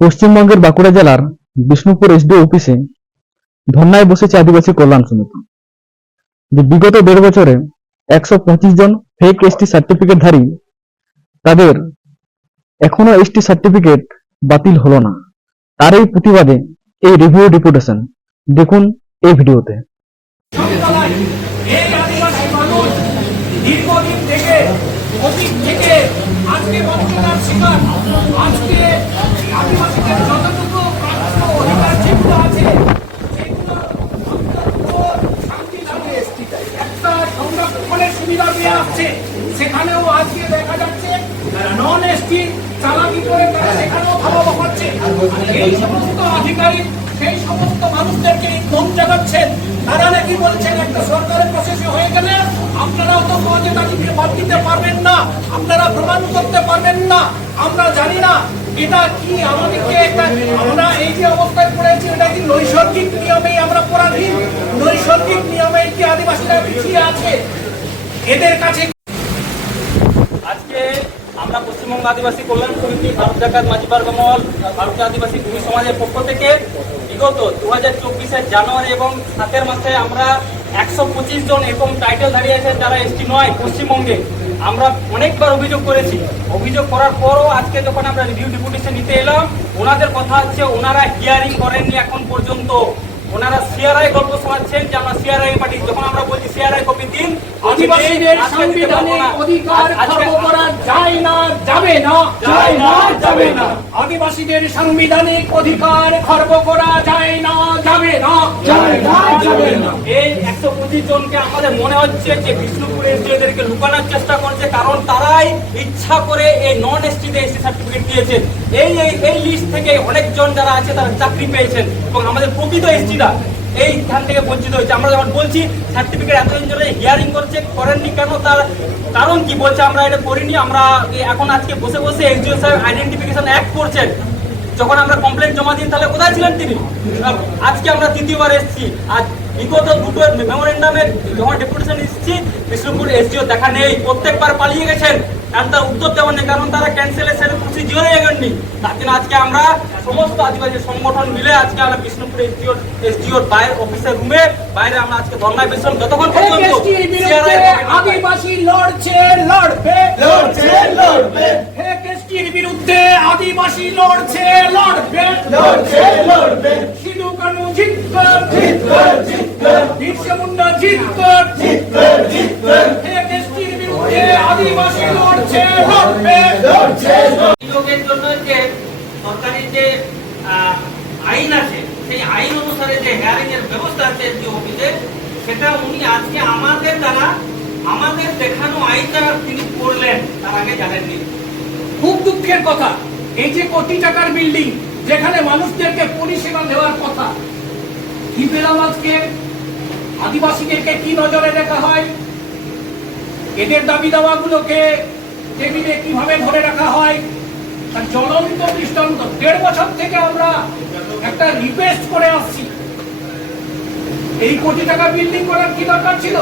পশ্চিমবঙ্গের বাঁকুড়া জেলার বিষ্ণুপুর এসডিও অফিসে ধর্নায় বসেছে আদিবাসী কল্যাণ সমিতি, যে বিগত দেড় বছরে একশো পঁচিশ জন ফেক এসটি সার্টিফিকেটধারী তাদের এখনও এসটি সার্টিফিকেট বাতিল হলো না। তার এই প্রতিবাদে এই রিভিউ ডিপুটেশন দেখুন এই ভিডিওতে সংগ্রামায় এই আদিবাসী মানুষ দীর্ঘদিন থেকে অতীত থেকে আজকে বঞ্চনার শিকার আজকে আদিবাসীদের যতটুকু প্রাপ্য অধিকার যেগুলো আছে সেগুলো অন্তত সংবিধানে একটা সংরক্ষণের সুবিধা দিয়ে আসছে সেখানেও আজকে দেখা যাচ্ছে নন এসটি চালাকি করে তারা সেখানেও ভালো হচ্ছে এই কি আমাদেরকে আমরা এই যে অবস্থায় পড়েছি, এটা কি নৈসর্গিক নিয়মেই আমরা পরাধীন? নৈসর্গিক নিয়মেই কি আদিবাসীরা পিছিয়ে আছে? এদের কাছে আমরা পশ্চিমবঙ্গ আদিবাসী কল্যাণ সমিতি, ভারত জাকাত মাঝিবার মহল, ভারতীয় আদিবাসী ভূমি সমাজের পক্ষ থেকে বিগত দু হাজার চব্বিশের জানুয়ারি এবং সাতের মাসে আমরা একশো পঁচিশ জন এরকম টাইটেল দাঁড়িয়ে আছে যারা এসটি নয়, পশ্চিমবঙ্গে। আমরা অনেকবার অভিযোগ করেছি। অভিযোগ করার পরও আজকে যখন আমরা রিভিউ ডেপুটেশন নিতে এলাম, ওনাদের কথা হচ্ছে ওনারা হিয়ারিং করেননি এখন পর্যন্ত। ওনারা সিআরআই গল্প শোনাচ্ছেন যে আমরা সিআরআই পার্টি যখন আমরা বলছি সিআরআই কপি দিন আদিবাসীদের সাংবিধানিক অধিকার খর্ব করা যায় না যাবে না যায় না, যাবে না। আদিবাসীদের সাংবিধানিক অধিকার খর্ব করা যায় না যাবে না যায় না, যাবে না। এই একশো পঁচিশ জনকে আমাদের মনে হচ্ছে যে বিষ্ণুপুরের লুকানোর চেষ্টা করছে কারণ তারাই ইচ্ছা করে এই নন এসটিতে এসটি সার্টিফিকেট দিয়েছেন এই এই এই লিস্ট থেকে অনেকজন যারা আছে তারা চাকরি পেয়েছেন এবং আমাদের প্রকৃত এসটিরা এইখান থেকে বঞ্চিত হয়েছে। আমরা যখন বলছি সার্টিফিকেট এতদিন ধরে হিয়ারিং করছে, করেননি কেন? তার কারণ কি বলছে আমরা এটা করিনি। আমরা এখন আজকে বসে বসে এসডিও সাহেব আইডেন্টিফিকেশন অ্যাক্ট করছেন। যখন আমরা কমপ্লেন জমা দিন, তাহলে কোথায় ছিলেন তিনি? আজকে আমরা তৃতীয়বার এসেছি। আর বিগত দুটো মেমোরেন্ডামের যখন ডেপুটেশন এসেছি, বিষ্ণুপুর এসডিও দেখা নেই। প্রত্যেকবার পালিয়ে গেছেন। তার উত্তর দেওয়ার নেই কারণ তারা ক্যান্সেলেশন প্রসিজিওরে এগোননি তার জন্য আজকে আমরা সমস্ত আদিবাসী সংগঠন মিলে আজকে আমরা বিষ্ণুপুর এসডিও এসডিওর বাইরে অফিসের রুমে বাইরে আমরা আজকে ধর্নায় বসলাম যতক্ষণ পর্যন্ত। আদিবাসী লড়ছে লড়বে। লড়ছে লড়বে। বিরুদ্ধে আদিবাসী লড়ছে লড়বে। লড়ছে লড়বে। সিধু কানু জিতবে। জিতবে জিতবে। বিরসা মুন্ডা জিতবে। জিতবে জিতবে। এসটির বিরুদ্ধে আদিবাসী লড়ছে লড়বে লড়ছে লোকের জন্য যে সরকারি যে আইন আছে সেই আইন অনুসারে যে হেয়ারিং এর ব্যবস্থা আছে যে অফিসে সেটা উনি আজকে আমাদের দ্বারা আমাদের দেখানো আইনটা তিনি করলেন তার আগে জানেননি। খুব দুঃখের কথা এই যে কোটি টাকার বিল্ডিং যেখানে মানুষদেরকে পরিষেবা দেওয়ার কথা কি আদিবাসীদেরকে কি নজরে দেখা হয়? এদের দাবি দাওয়াগুলোকে টেবিলে কীভাবে ধরে রাখা হয়, তার জ্বলন্ত দৃষ্টান্ত। দেড় বছর থেকে আমরা একটা রিকোয়েস্ট করে আসছি। এই কোটি টাকা বিল্ডিং করার কি দরকার ছিল?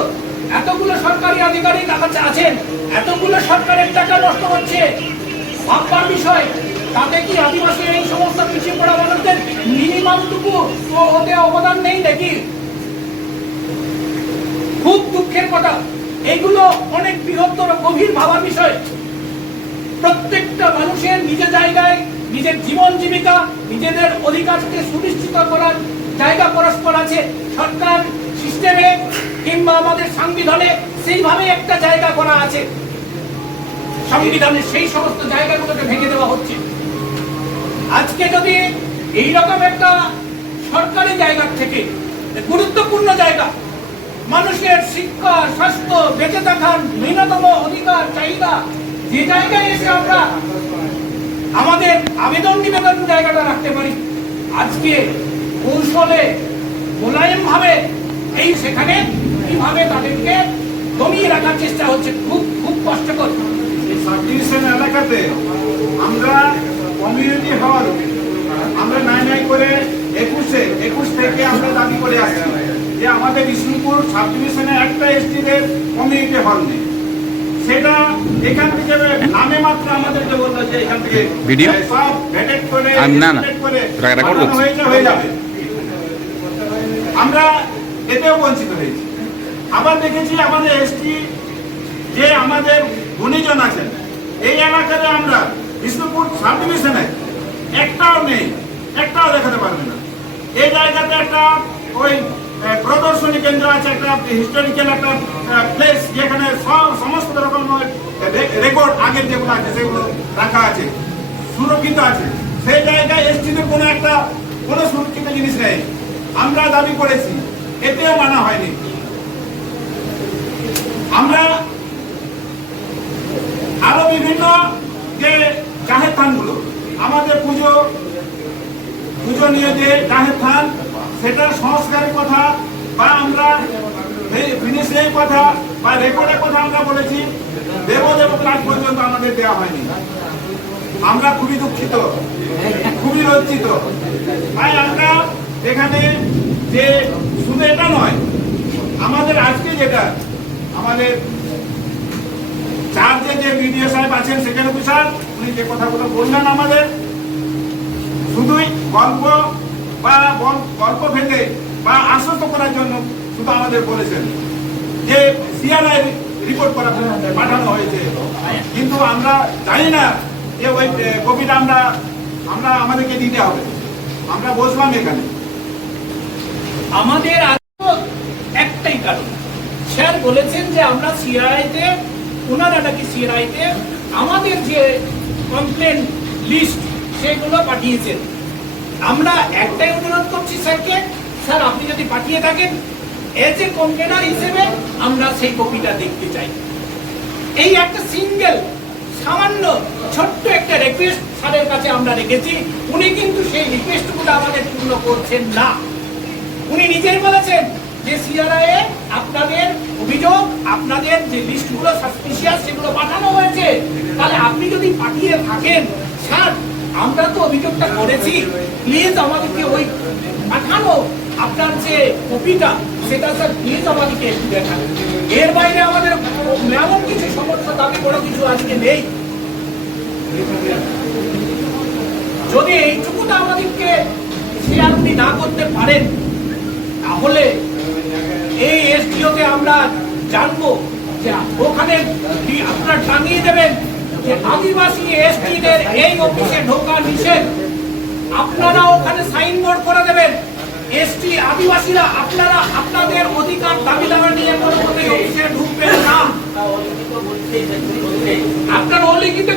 এতগুলো সরকারি আধিকারিক আছে- আছেন, এতগুলো সরকারের টাকা নষ্ট হচ্ছে। ভাববার বিষয়, তাতে কি আদিবাসী এই সমস্ত পিছিয়ে পড়া মানুষদের মিনিমাম টুকু ওতে অবদান নেই নাকি? খুব দুঃখের কথা। এইগুলো অনেক বৃহত্তর গভীর ভাবার বিষয়। প্রত্যেকটা মানুষের নিজের জায়গায় নিজের জীবন জীবিকা, নিজেদের অধিকারকে সুনিশ্চিত করার জায়গা পরস্পর আছে। সরকার সিস্টেমে কিংবা আমাদের সংবিধানে সেইভাবে একটা জায়গা করা আছে। সংবিধানের সেই সমস্ত জায়গাগুলোকে ভেঙে দেওয়া হচ্ছে। আজকে যদি এইরকম একটা সরকারি জায়গার থেকে, গুরুত্বপূর্ণ জায়গা মানুষের শিক্ষা, স্বাস্থ্য, বেঁচে থাকার ন্যূনতম অধিকার, চাহিদা, যে জায়গায় এসে আমরা আমাদের আবেদন নিবেদন জায়গাটা রাখতে পারি, আজকে কৌশলে মোলায়েম ভাবে এই সেখানে কীভাবে তাদেরকে দমিয়ে রাখার চেষ্টা হচ্ছে, খুব খুব কষ্টকর। এলাকাতে আমরা কমিউনিটি হল আমরা নাই নাই করে একুশে, একুশ থেকে আমরা দাবি করে আসছি। যে আমাদের বিষ্ণুপুর সাব ডিভিশনে একটা এসটিদের কমিউনিটি হল নেই সেটা এখান থেকে নামে মাত্র আমাদের যে বলল যে এখান থেকে ভিডিও? সব ভেটেড করে না, না। রেকর্ড করছি। হয়ে যাবে আমরা এতেও বঞ্চিত হয়েছি আবার দেখেছি আমাদের এসটি যে আমাদের গুণীজন আছেন এই এলাকাতে আমরা বিষ্ণুপুর সাব ডিভিশনে একটাও নেই একটাও দেখাতে পারবে না এই জায়গাতে একটা ওই প্রদর্শনী কেন্দ্র আছে একটা হিস্টোরিক্যাল একটা প্লেস যেখানে সব, সমস্ত রকম রেকর্ড আগের যেগুলো আছে, সেগুলো রাখা আছে, সুরক্ষিত আছে। সেই জায়গায় এসটিতে কোনো একটা, কোনো সুরক্ষিত জিনিস নেই। আমরা দাবি করেছি, এতেও মানা হয়নি। আমরা আরও বিভিন্ন যে জাহের থানগুলো আমাদের পুজো পুজো নিয়ে যে জাহের থান সেটার সংস্কারের কথা বা আমরা ফিনিশিং কথা বা রেকর্ডের কথা আমরা বলেছি দেব দেব কাজ পর্যন্ত আমাদের দেওয়া হয়নি। আমরা খুবই দুঃখিত, খুবই লজ্জিত। তাই আমরা এখানে যে শুধু এটা নয়, আমাদের আজকে যেটা, আমাদের চার্জে যে বিডিও সাহেব আছেন সেখানে স্যার, উনি যে কথাগুলো বললেন আমাদের, শুধুই গল্প বা গল- গল্প ফেলে বা আশ্বস্ত করার জন্য শুধু আমাদের বলেছেন যে সিআরআই রিপোর্ট করা পাঠানো হয়েছে। কিন্তু আমরা জানি না যে ওই কপিটা আমরা আমরা আমাদেরকে দিতে হবে। আমরা বসলাম এখানে। আমাদের একটাই কারণ। স্যার বলেছেন যে আমরা সিআইতে ওনারা নাকি সিআইতে আমাদের যে কমপ্লেন লিস্ট সেগুলো পাঠিয়েছেন। আমরা একটাই অনুরোধ করছি স্যারকে, স্যার, আপনি যদি পাঠিয়ে থাকেন, এজ এ কমপ্লেনার হিসেবে আমরা সেই কপিটা দেখতে চাই। এই একটা সিঙ্গেল, সামান্য, ছোট্ট একটা রিকোয়েস্ট স্যারের কাছে আমরা রেখেছি। উনি কিন্তু সেই রিকোয়েস্টগুলো আমাদের পূর্ণ করছেন না। উনি নিজেই বলেছেন যে সিআরআই আপনাদের অভিযোগ, আপনাদের যে লিস্টগুলো সাসপিশিয়াস সেগুলো পাঠানো হয়েছে। তাহলে আপনি যদি পাঠিয়ে থাকেন, স্যার আমরা তো অভিযোগটা করেছি। প্লিজ আমাদেরকে ওই পাঠানো আপনার যে কপিটা, সেটা স্যার প্লিজ আমাদেরকে একটু দেখান। এর বাইরে আমাদের এমন কিছু সমস্যা দাবি বড় কিছু আজকে নেই। যদি এইটুকুটা আমাদেরকে শেয়ার আপনি না করতে পারেন, তাহলে এই এসডিওকে আমরা জানব যে ওখানে আপনারা টাঙিয়ে দেবেন? যে আদিবাসী এসটিদের এই অফিসে ঢোকা নিষেধ, আপনারা ওখানে সাইনবোর্ড করে দেবেন, এসটি আদিবাসীরা আপনারা আপনাদের অধিকার দাবি দাবা নিয়ে কোনো অফিসে ঢুকবেন না। আপনার অলিখিত